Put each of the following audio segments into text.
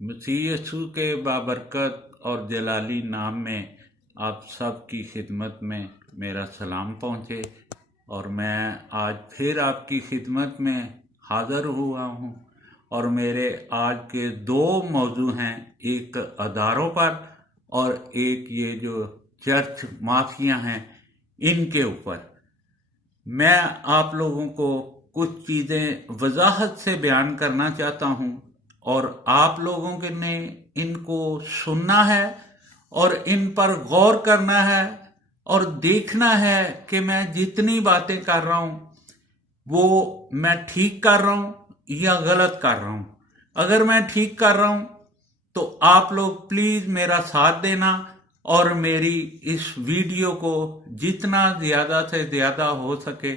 मसीह यीशु के बाबरकत और जलाली नाम में आप सब की खिदमत में मेरा सलाम पहुँचे और मैं आज फिर आपकी खिदमत में हाज़िर हुआ हूँ। और मेरे आज के दो मौजू हैं, एक अदारों पर और एक ये जो चर्च माफिया हैं इनके ऊपर। मैं आप लोगों को कुछ चीज़ें वजाहत से बयान करना चाहता हूँ और आप लोगों के ने इनको सुनना है और इन पर गौर करना है और देखना है कि मैं जितनी बातें कर रहा हूँ वो मैं ठीक कर रहा हूँ या गलत कर रहा हूँ। अगर मैं ठीक कर रहा हूँ तो आप लोग प्लीज़ मेरा साथ देना और मेरी इस वीडियो को जितना ज़्यादा से ज़्यादा हो सके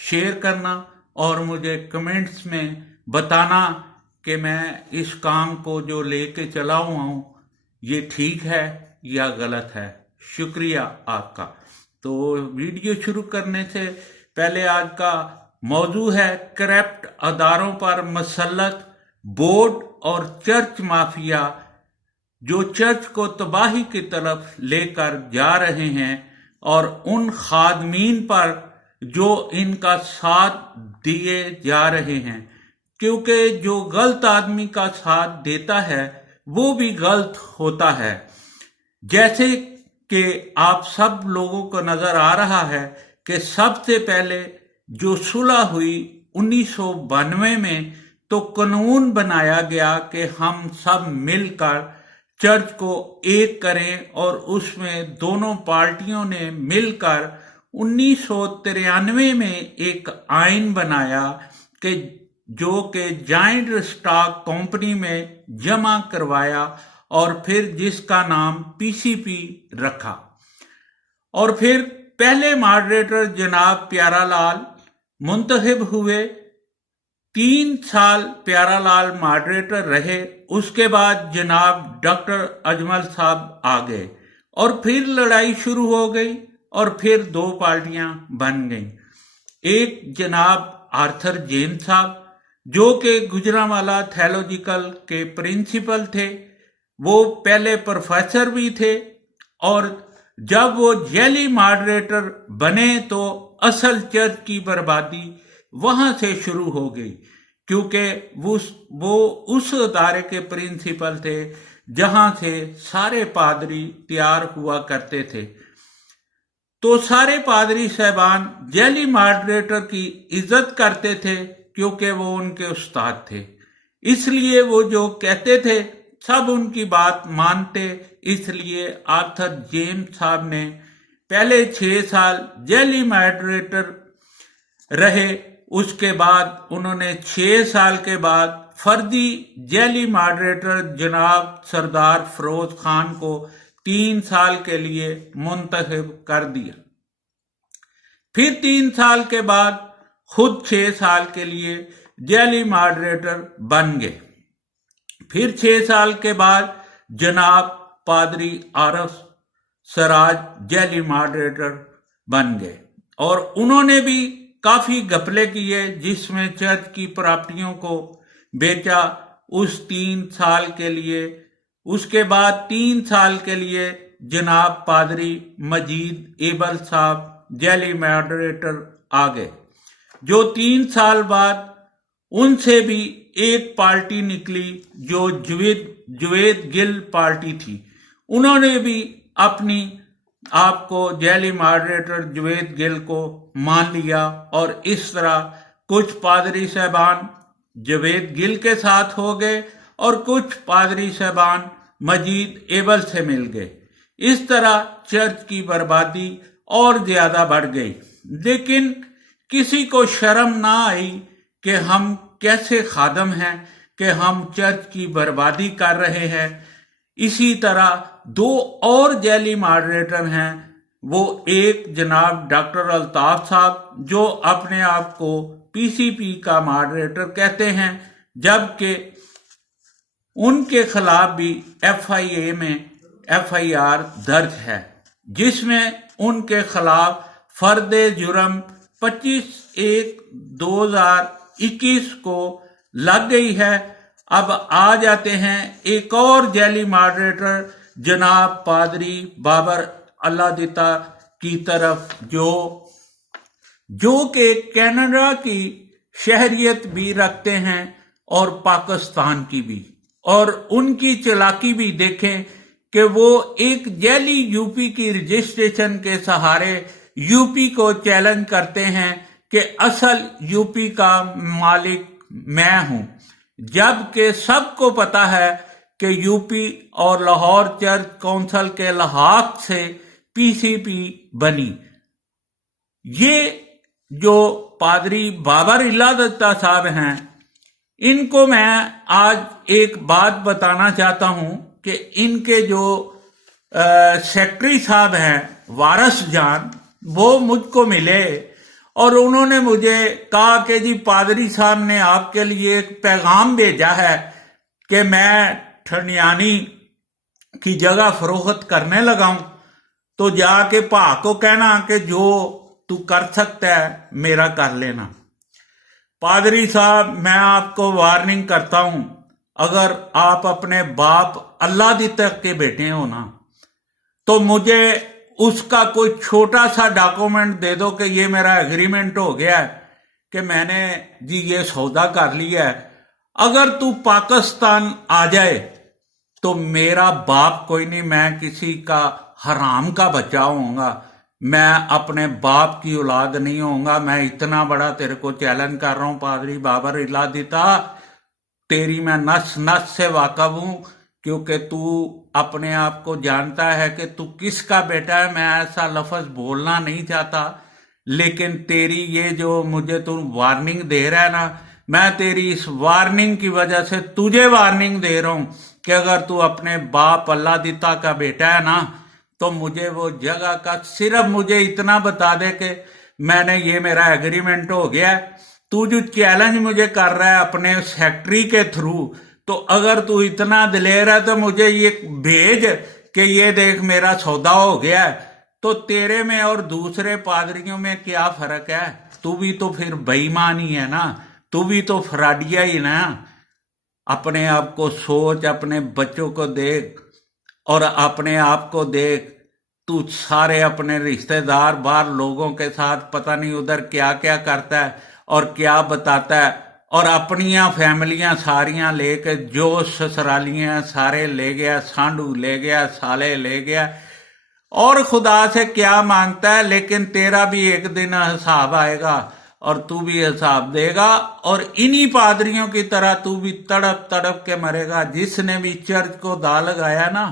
शेयर करना और मुझे कमेंट्स में बताना कि मैं इस काम को जो लेके चला हुआ हूँ ये ठीक है या गलत है। शुक्रिया आपका। तो वीडियो शुरू करने से पहले आज का मौजू है करप्ट अदारों पर मसल्लत बोर्ड और चर्च माफिया जो चर्च को तबाही की तरफ लेकर जा रहे हैं और उन खादमीन पर जो इनका साथ दिए जा रहे हैं, क्योंकि जो गलत आदमी का साथ देता है वो भी गलत होता है। जैसे कि आप सब लोगों को नजर आ रहा है कि सबसे पहले जो सुलह हुई 1992 में तो कानून बनाया गया कि हम सब मिलकर चर्च को एक करें और उसमें दोनों पार्टियों ने मिलकर 1993 में एक आइन बनाया कि जो कि जॉइंट स्टॉक कंपनी में जमा करवाया और फिर जिसका नाम पीसीपी रखा। और फिर पहले मॉडरेटर जनाब प्यारालाल मुंतखब हुए, 3 साल प्यारालाल मॉडरेटर रहे। उसके बाद जनाब डॉक्टर अजमल साहब आ गए और फिर लड़ाई शुरू हो गई और फिर दो पार्टियां बन गईं। एक जनाब आर्थर जेम्स साहब जो कि गुजरांवाला थियोलॉजिकल के प्रिंसिपल थे, वो पहले प्रोफेसर भी थे और जब वो जेली मॉडरेटर बने तो असल चर्च की बर्बादी वहां से शुरू हो गई, क्योंकि वो उस अदारे के प्रिंसिपल थे जहां से सारे पादरी तैयार हुआ करते थे। तो सारे पादरी साहबान जेली मॉडरेटर की इज्जत करते थे क्योंकि वो उनके उस्ताद थे, इसलिए वो जो कहते थे सब उनकी बात मानते। इसलिए आर्थर जेम्स साहब ने पहले 6 साल जेली मॉडरेटर रहे। उसके बाद उन्होंने 6 साल के बाद फर्जी जेली मॉडरेटर जनाब सरदार फरोज खान को 3 साल के लिए मुंतखब कर दिया। फिर 3 साल के बाद खुद 6 साल के लिए जेली मॉडरेटर बन गए। फिर 6 साल के बाद जनाब पादरी आरफ सराज जेली मॉडरेटर बन गए और उन्होंने भी काफी घपले किए, जिसमें चर्च की प्रॉपर्टियों को बेचा उस 3 साल के लिए। उसके बाद 3 साल के लिए जनाब पादरी मजीद एबल साहब जेली मॉडरेटर आ गए, जो 3 साल बाद उनसे भी एक पार्टी निकली जो जुवेद गिल पार्टी थी। उन्होंने भी अपनी आपको जेली मॉडरेटर जुवेद गिल को मान लिया और इस तरह कुछ पादरी साहबान जुवेद गिल के साथ हो गए और कुछ पादरी साहबान मजीद एबल से मिल गए। इस तरह चर्च की बर्बादी और ज्यादा बढ़ गई, लेकिन किसी को शर्म ना आई कि हम कैसे खादम हैं कि हम चर्च की बर्बादी कर रहे हैं। इसी तरह 2 और जेली मॉडरेटर हैं। वो एक जनाब डॉक्टर अल्ताफ साहब जो अपने आप को पीसीपी का मॉडरेटर कहते हैं, जबकि उनके खिलाफ भी एफआईए में एफआईआर दर्ज है, जिसमें उनके खिलाफ फर्दे जुर्म 25/1/2021 को लग गई है अब आ जाते हैं एक और जैली मॉडरेटर जनाब पादरी बाबर अल्लादिता की तरफ, जो कि कनाडा की शहरियत भी रखते हैं और पाकिस्तान की भी। और उनकी चालाकी भी देखें कि वो एक जैली यूपी की रजिस्ट्रेशन के सहारे यूपी को चैलेंज करते हैं कि असल यूपी का मालिक मैं हूं, जबकि सबको पता है कि यूपी और लाहौर चर्च काउंसिल के लहाक से पीसीपी बनी। ये जो पादरी बाबर इल्लादत्ता साहब हैं, इनको मैं आज एक बात बताना चाहता हूं कि इनके जो सेक्रेटरी साहब हैं वारस जान, वो मुझको मिले और उन्होंने मुझे कहा कि जी पादरी साहब ने आपके लिए एक पैगाम भेजा है कि मैं ठनियानी की जगह फरोख्त करने लगा हूं, तो जाके भा को कहना कि जो तू कर सकता है मेरा कर लेना। पादरी साहब, मैं आपको वार्निंग करता हूं, अगर आप अपने बाप अल्लादिता के बेटे हो ना, तो मुझे उसका कोई छोटा सा डॉक्यूमेंट दे दो कि ये मेरा एग्रीमेंट हो गया है कि मैंने जी ये सौदा कर लिया है। अगर तू पाकिस्तान आ जाए तो मेरा बाप कोई नहीं, मैं किसी का हराम का बच्चा होऊंगा, मैं अपने बाप की औलाद नहीं होऊंगा। मैं इतना बड़ा तेरे को चैलेंज कर रहा हूं पादरी बाबर इल्लादिता, तेरी मैं नस नस से वाकिफ हूं, क्योंकि तू अपने आप को जानता है कि तू किसका बेटा है। मैं ऐसा लफ्ज बोलना नहीं चाहता, लेकिन तेरी ये जो मुझे तू वार्निंग दे रहा है ना, मैं तेरी इस वार्निंग की वजह से तुझे वार्निंग दे रहा हूं कि अगर तू अपने बाप अल्लादिता का बेटा है ना, तो मुझे वो जगह का सिर्फ मुझे इतना बता दे कि मैंने ये मेरा एग्रीमेंट हो गया है। तू जो चैलेंज मुझे कर रहा है अपने सेक्रेटरी के थ्रू, तो अगर तू इतना दिलेर है तो मुझे ये भेज कि ये देख मेरा सौदा हो गया है। तो तेरे में और दूसरे पादरियों में क्या फर्क है? तू भी तो फिर बेईमान ही है ना, तू भी तो फ्रॉडिया ही ना। अपने आप को सोच, अपने बच्चों को देख और अपने आप को देख। तू सारे अपने रिश्तेदार बाहर लोगों के साथ पता नहीं उधर क्या क्या करता है और क्या बताता है, और अपनियां फैमिलियां सारियां लेके जो ससुरालियां सारे ले गया, सांडू ले गया, साले ले गया, और खुदा से क्या मांगता है। लेकिन तेरा भी एक दिन हिसाब आएगा और तू भी हिसाब देगा, और इन्हीं पादरियों की तरह तू भी तड़प तड़प के मरेगा। जिसने भी चर्च को दा लगाया ना,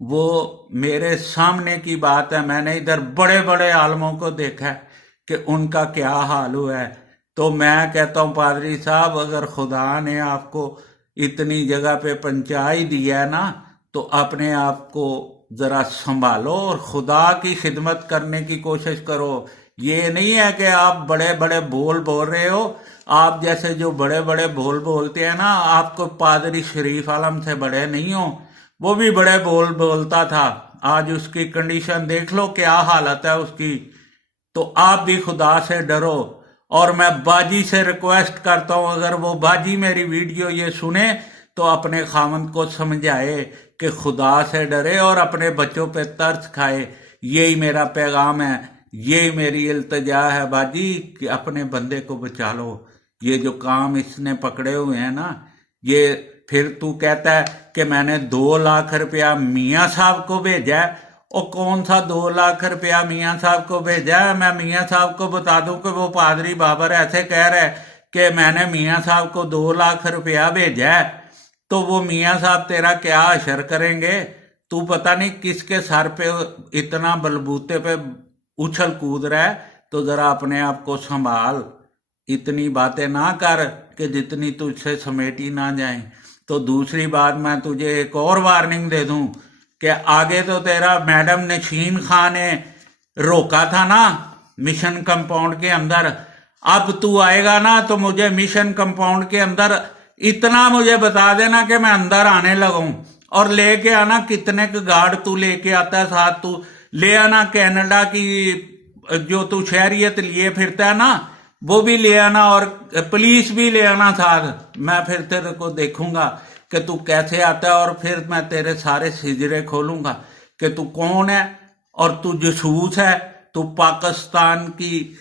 वो मेरे सामने की बात है। मैंने इधर बड़े बड़े आलमों को देखा है कि उनका क्या हाल हुआ है। तो मैं कहता हूं पादरी साहब, अगर खुदा ने आपको इतनी जगह पे पहुंचा ही दिया है ना, तो अपने आप को जरा संभालो और खुदा की खिदमत करने की कोशिश करो। ये नहीं है कि आप बड़े बड़े बोल रहे हो। आप जैसे जो बड़े बड़े बोल बोलते हैं ना, आपको पादरी शरीफ आलम से बड़े नहीं हो, वो भी बड़े बोलता था। आज उसकी कंडीशन देख लो, क्या हालत है उसकी। तो आप भी खुदा से डरो। और मैं बाजी से रिक्वेस्ट करता हूं, अगर वो बाजी मेरी वीडियो ये सुने तो अपने खामंद को समझाए कि खुदा से डरे और अपने बच्चों पे तरस खाए। यही मेरा पैगाम है, यही मेरी इल्तिजा है बाजी, कि अपने बंदे को बचा लो। ये जो काम इसने पकड़े हुए हैं ना, ये फिर तू कहता है कि मैंने 2 लाख रुपया मियाँ साहब को भेजा है। और कौन सा 2 लाख रुपया मियाँ साहब को भेजा है? मैं मियाँ साहब को बता दूं कि वो पादरी बाबर ऐसे कह रहे हैं कि मैंने मियाँ साहब को 2 लाख रुपया भेजा है, तो वो मियाँ साहब तेरा क्या अशर करेंगे? तू पता नहीं किसके सर पे इतना बलबूते पे उछल कूद रहा है। तो जरा अपने आप को संभाल, इतनी बातें ना कर कि जितनी तुझसे समेटी ना जाए। तो दूसरी बात मैं तुझे एक और वार्निंग दे दूं कि आगे तो तेरा मैडम नशीन खान ने रोका था ना मिशन कंपाउंड के अंदर, अब तू आएगा ना तो मुझे मिशन कंपाउंड के अंदर इतना मुझे बता देना कि मैं अंदर आने लगूं। और लेके आना कितने के गार्ड तू लेके आता है साथ, तू ले आना कनाडा की जो तू शहरियत लिए फिरता है ना, वो भी ले आना और पुलिस भी ले आना साथ। मैं फिर तेरे को देखूंगा कि तू कैसे आता है, और फिर मैं तेरे सारे सिजरे खोलूंगा कि तू कौन है, और तू जासूस है, तू पाकिस्तान की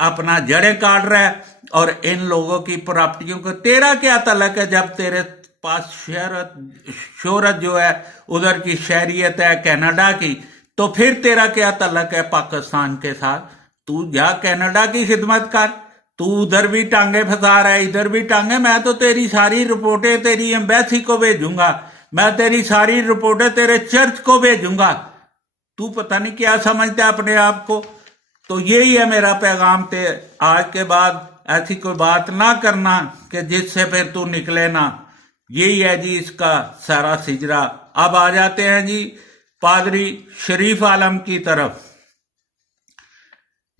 अपना जड़ें काट रहा है, और इन लोगों की प्रॉपर्टियों को तेरा क्या तलक है? जब तेरे पास शोहरत जो है उधर की शहरियत है कनाडा की, तो फिर तेरा क्या तलक है पाकिस्तान के साथ? तू जा कनाडा की खिदमत कर, तू उधर भी टांगे फंसा रहा है, इधर भी टांगे। मैं तो तेरी सारी रिपोर्टें तेरी एम्बेसी को भेजूंगा, मैं तेरी सारी रिपोर्टें तेरे चर्च को भेजूंगा। तू पता नहीं क्या समझता है अपने आप को। तो यही है मेरा पैगाम ते, आज के बाद ऐसी कोई बात ना करना कि जिससे फिर तू निकले ना। यही है जी इसका सारा सिजरा। अब आ जाते हैं जी पादरी शरीफ आलम की तरफ,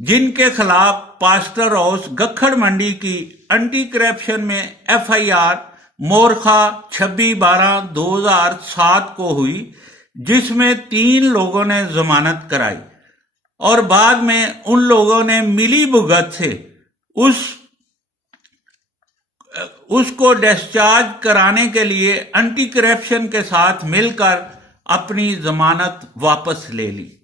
जिनके खिलाफ पास्टर हाउस गखड़ मंडी की एंटी करप्शन में FIR मोरखा 26/12/2007 को हुई, जिसमें 3 लोगों ने जमानत कराई और बाद में उन लोगों ने मिली भुगत से उसको डिस्चार्ज कराने के लिए एंटी करप्शन के साथ मिलकर अपनी जमानत वापस ले ली,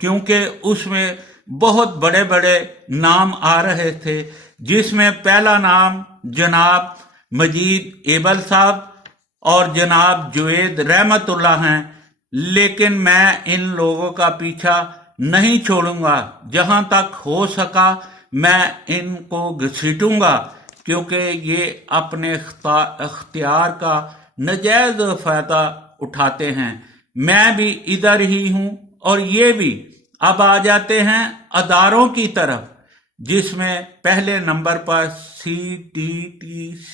क्योंकि उसमें बहुत बड़े बड़े नाम आ रहे थे, जिसमें पहला नाम जनाब मजीद एबल साहब और जनाब जुवेद रहमतुल्लाह हैं। लेकिन मैं इन लोगों का पीछा नहीं छोड़ूंगा, जहां तक हो सका मैं इनको घसीटूंगा, क्योंकि ये अपने अख्तियार का नजायज फायदा उठाते हैं। मैं भी इधर ही हूं और ये भी। अब आ जाते हैं अदारों की तरफ, जिसमें पहले नंबर पर CTTC,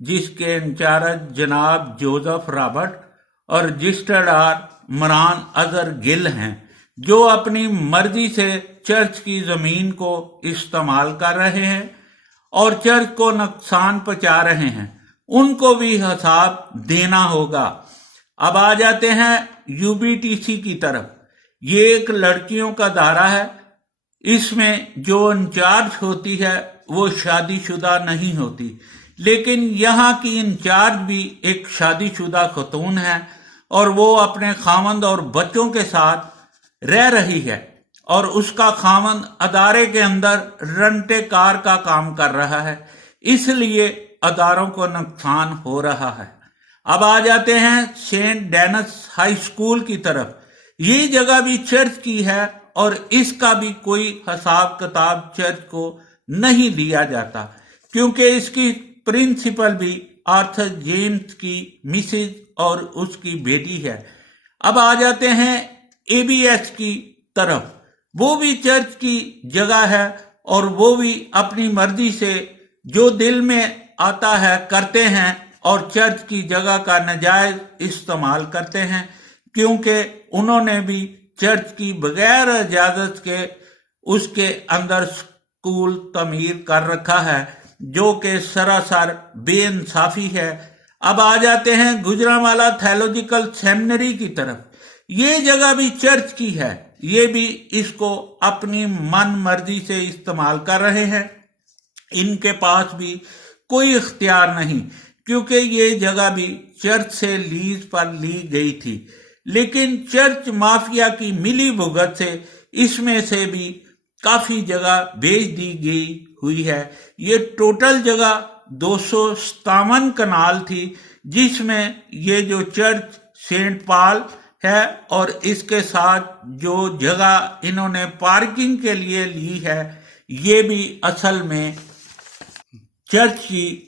जिसके इंचार्ज जनाब जोसेफ रॉबर्ट और रजिस्ट्रार मरान अजहर गिल हैं, जो अपनी मर्जी से चर्च की जमीन को इस्तेमाल कर रहे हैं और चर्च को नुकसान पहुंचा रहे हैं। उनको भी हिसाब देना होगा। अब आ जाते हैं UBTC की तरफ। ये एक लड़कियों का दायरा है। इसमें जो इंचार्ज होती है वो शादीशुदा नहीं होती, लेकिन यहाँ की इंचार्ज भी एक शादीशुदा खतून है और वो अपने खामंद और बच्चों के साथ रह रही है, और उसका खामंद अदारे के अंदर रंटे कार का काम कर रहा है, इसलिए अदारों को नुकसान हो रहा है। अब आ जाते हैं सेंट डेनिस हाई स्कूल की तरफ। ये जगह भी चर्च की है और इसका भी कोई हिसाब किताब चर्च को नहीं दिया जाता, क्योंकि इसकी प्रिंसिपल भी आर्थर जेम्स की मिसेज और उसकी बेटी है। अब आ जाते हैं ABS की तरफ। वो भी चर्च की जगह है और वो भी अपनी मर्जी से जो दिल में आता है करते हैं और चर्च की जगह का नाजायज इस्तेमाल करते हैं, क्योंकि उन्होंने भी चर्च की बगैर इजाजत के उसके अंदर स्कूल तमीर कर रखा है, जो कि सरासर बेइंसाफी है। अब आ जाते हैं गुजरांवाला थियोलॉजिकल सेमिनरी की तरफ। ये जगह भी चर्च की है, ये भी इसको अपनी मन मर्जी से इस्तेमाल कर रहे हैं। इनके पास भी कोई इख्तियार नहीं, क्योंकि ये जगह भी चर्च से लीज पर ली गई थी, लेकिन चर्च माफिया की मिली भुगत से इसमें से भी काफी जगह बेच दी गई हुई है। ये टोटल जगह 257 कनाल थी, जिसमें ये जो चर्च सेंट पॉल है और इसके साथ जो जगह इन्होंने पार्किंग के लिए ली है, ये भी असल में चर्च की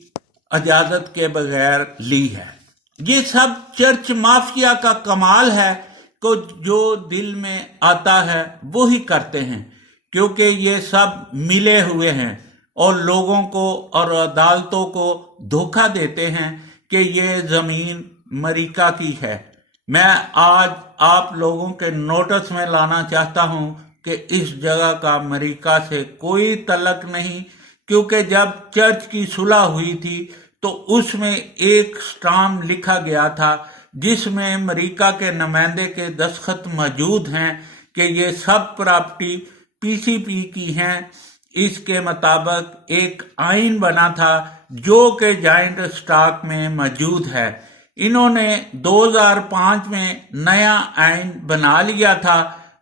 इजाजत के बगैर ली है। ये सब चर्च माफिया का कमाल है को जो दिल में आता है वो ही करते हैं, क्योंकि ये सब मिले हुए हैं और लोगों को और अदालतों को धोखा देते हैं कि ये जमीन अमेरिका की है। मैं आज आप लोगों के नोटिस में लाना चाहता हूं कि इस जगह का अमेरिका से कोई तल्लक नहीं, क्योंकि जब चर्च की सुलह हुई थी तो उसमें एक स्टाम्प लिखा गया था, जिसमें अमेरिका के नुमाइंदे के दस्तखत मौजूद हैं कि ये सब प्रॉपर्टी PCP की हैं इसके मुताबिक एक आइन बना था जो कि जॉइंट स्टॉक में मौजूद है। इन्होंने 2005 में नया आइन बना लिया था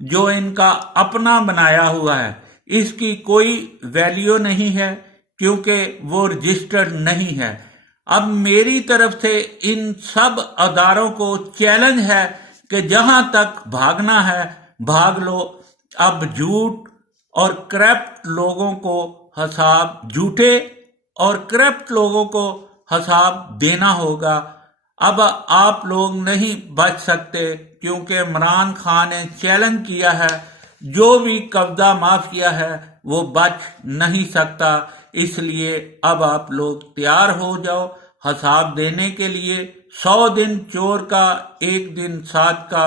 जो इनका अपना बनाया हुआ है। इसकी कोई वैल्यू नहीं है क्योंकि वो रजिस्टर्ड नहीं है। अब मेरी तरफ से इन सब अदारों को चैलेंज है कि जहां तक भागना है भाग लो। अब झूठ और करप्ट लोगों को हिसाब झूठे और करप्ट लोगों को हिसाब देना होगा। अब आप लोग नहीं बच सकते क्योंकि इमरान खान ने चैलेंज किया है, जो भी कब्जा माफिया है वो बच नहीं सकता। इसलिए अब आप लोग तैयार हो जाओ हिसाब देने के लिए। 100 दिन चोर का 1 दिन साथ का,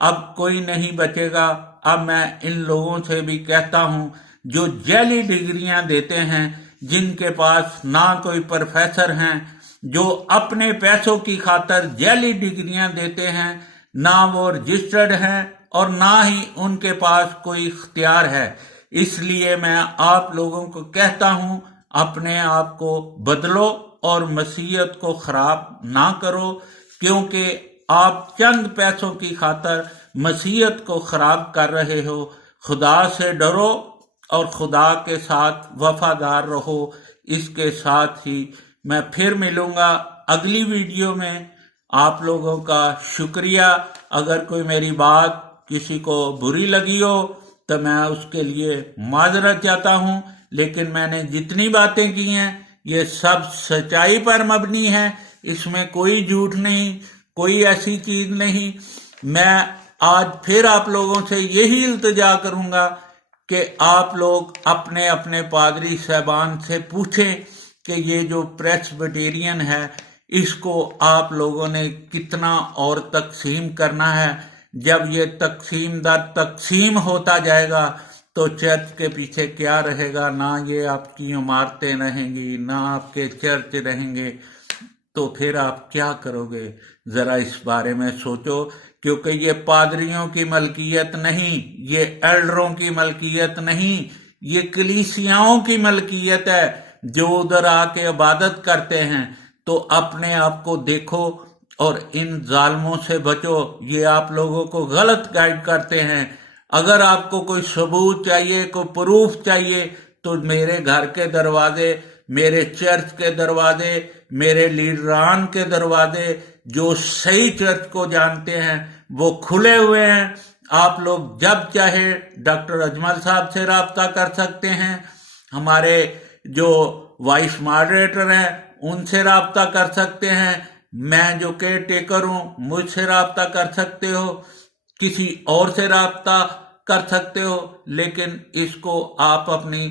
अब कोई नहीं बचेगा। अब मैं इन लोगों से भी कहता हूं जो जैली डिग्रियां देते हैं, जिनके पास ना कोई प्रोफेसर हैं, जो अपने पैसों की खातर जैली डिग्रियां देते हैं, ना वो रजिस्टर्ड हैं और ना ही उनके पास कोई इख्तियार है। इसलिए मैं आप लोगों को कहता हूं अपने आप को बदलो और मसीहत को खराब ना करो, क्योंकि आप चंद पैसों की खातर मसीहत को खराब कर रहे हो। खुदा से डरो और खुदा के साथ वफादार रहो। इसके साथ ही मैं फिर मिलूंगा अगली वीडियो में। आप लोगों का शुक्रिया। अगर कोई मेरी बात किसी को बुरी लगी हो तो मैं उसके लिए माजरत चाहता हूं, लेकिन मैंने जितनी बातें की हैं ये सब सच्चाई पर मबनी है। इसमें कोई झूठ नहीं, कोई ऐसी चीज नहीं। मैं आज फिर आप लोगों से यही इल्तिजा करूंगा कि आप लोग अपने अपने पादरी साहबान से पूछें कि ये जो प्रेस्बिटेरियन है इसको आप लोगों ने कितना और तकसीम करना है। जब ये तकसीम दर तकसीम होता जाएगा तो चर्च के पीछे क्या रहेगा? ना ये आपकी इमारतें रहेंगी, ना आपके चर्च रहेंगे, तो फिर आप क्या करोगे? जरा इस बारे में सोचो, क्योंकि ये पादरियों की मलकियत नहीं, ये एल्डरों की मलकियत नहीं, ये कलीसियाओं की मलकियत है जो उधर आके इबादत करते हैं। तो अपने आप को देखो और इन जालमों से बचो। ये आप लोगों को गलत गाइड करते हैं। अगर आपको कोई सबूत चाहिए, कोई प्रूफ चाहिए, तो मेरे घर के दरवाजे, मेरे चर्च के दरवाजे, मेरे लीडरान के दरवाजे जो सही चर्च को जानते हैं वो खुले हुए हैं। आप लोग जब चाहे डॉक्टर अजमल साहब से राब्ता कर सकते हैं, हमारे जो वाइस मॉडरेटर हैं उनसे राब्ता कर सकते हैं, मैं जो केयर टेकर हूं मुझसे राब्ता कर सकते हो, किसी और से राब्ता कर सकते हो। लेकिन इसको आप अपनी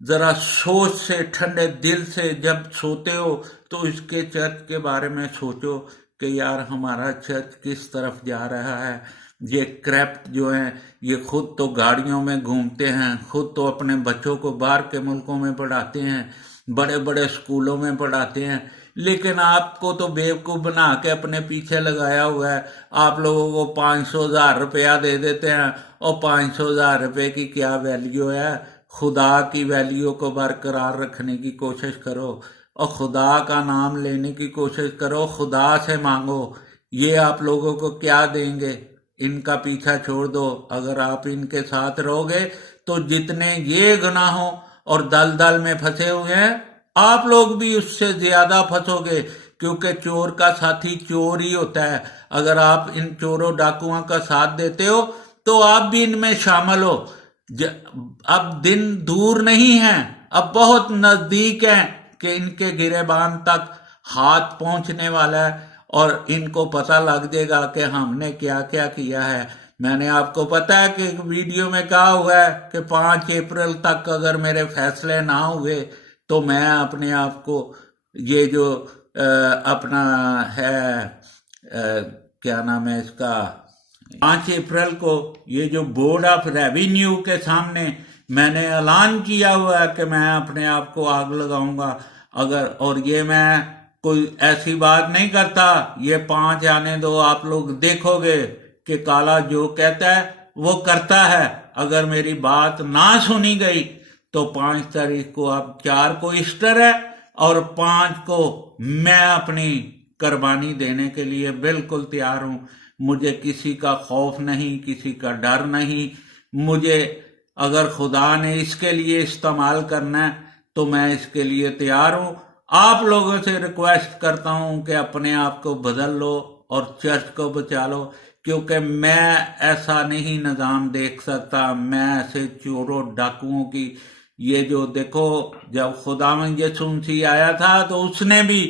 जरा सोच से, ठंडे दिल से जब सोते हो तो इसके चर्च के बारे में सोचो कि यार हमारा चर्च किस तरफ जा रहा है। ये करप्ट जो हैं ये खुद तो गाड़ियों में घूमते हैं, खुद तो अपने बच्चों को बाहर के मुल्कों में पढ़ाते हैं, बड़े बड़े स्कूलों में पढ़ाते हैं, लेकिन आपको तो बेवकूफ़ बना के अपने पीछे लगाया हुआ है। आप लोगों को 500,000 रुपया दे देते हैं और 500,000 रुपये की क्या वैल्यू है? खुदा की वैल्यू को बरकरार रखने की कोशिश करो और खुदा का नाम लेने की कोशिश करो, खुदा से मांगो। ये आप लोगों को क्या देंगे? इनका पीछा छोड़ दो। अगर आप इनके साथ रहोगे तो जितने ये गुनाहों और दलदल में फंसे हुए हैं आप लोग भी उससे ज्यादा फंसोगे, क्योंकि चोर का साथी चोर ही होता है। अगर आप इन चोरों डाकुओं का साथ देते हो तो आप भी इनमें शामिल हो। अब दिन दूर नहीं है, अब बहुत नजदीक है कि इनके गिरेबान तक हाथ पहुंचने वाला है और इनको पता लग जाएगा कि हमने क्या क्या किया है। मैंने आपको पता है कि एक वीडियो में कहा हुआ है कि 5 अप्रैल तक अगर मेरे फैसले ना हुए तो मैं अपने आप को ये जो अपना है क्या नाम है इसका, 5 अप्रैल को ये जो बोर्ड ऑफ रेवेन्यू के सामने मैंने ऐलान किया हुआ है कि मैं अपने आप को आग लगाऊंगा। अगर और ये मैं कोई ऐसी बात नहीं करता, ये 5 आने दो, आप लोग देखोगे कि काला जो कहता है वो करता है। अगर मेरी बात ना सुनी गई تو 5 तारीख को, अब 4 को ईस्टर है और 5 को मैं अपनी कुर्बानी देने के लिए बिल्कुल तैयार हूं। मुझे किसी का खौफ नहीं, किसी का डर नहीं। मुझे अगर खुदा ने इसके लिए इस्तेमाल करना है तो मैं इसके लिए तैयार हूं। आप लोगों से रिक्वेस्ट करता हूं कि अपने आप को बदल लो और चर्च को बचा लो, क्योंकि मैं ऐसा नहीं निज़ाम देख सकता। मैं ऐसे चोरों डाकुओं की, ये जो देखो, जब खुदावंद यीशु मसीह आया था तो उसने भी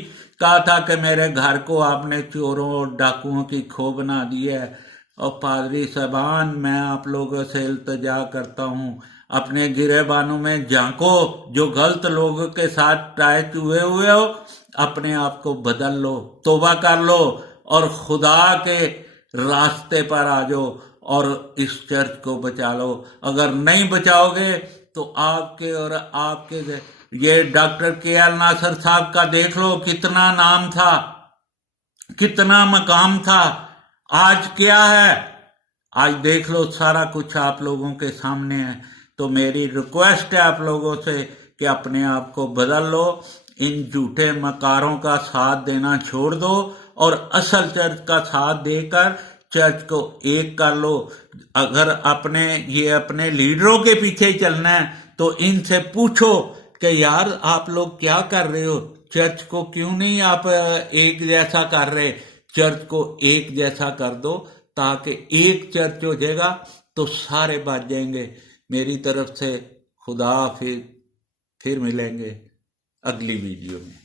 कहा था कि मेरे घर को आपने चोरों और डाकुओं की खो बना दी है। और पादरी साहबान, मैं आप लोगों से इल्तिजा करता हूँ, अपने गिरेबानों में झांको। जो गलत लोगों के साथ टाइट हुए हो, अपने आप को बदल लो, तौबा कर लो और खुदा के रास्ते पर आ जाओ और इस चर्च को बचा लो। अगर नहीं बचाओगे तो आपके और आपके, ये डॉक्टर के.एल. नासर साहब का देख लो, कितना नाम था, कितना मकाम था, आज क्या है? आज देख लो, सारा कुछ आप लोगों के सामने है। तो मेरी रिक्वेस्ट है आप लोगों से कि अपने आप को बदल लो, इन झूठे मकारों का साथ देना छोड़ दो और असल चर्च का साथ देकर चर्च को एक कर लो। अगर अपने लीडरों के पीछे चलना है तो इनसे पूछो कि यार आप लोग क्या कर रहे हो, चर्च को क्यों नहीं आप एक जैसा कर रहे? चर्च को एक जैसा कर दो, ताकि एक चर्च हो जाएगा तो सारे बच जाएंगे। मेरी तरफ से खुदा हाफिज, फिर मिलेंगे अगली वीडियो में।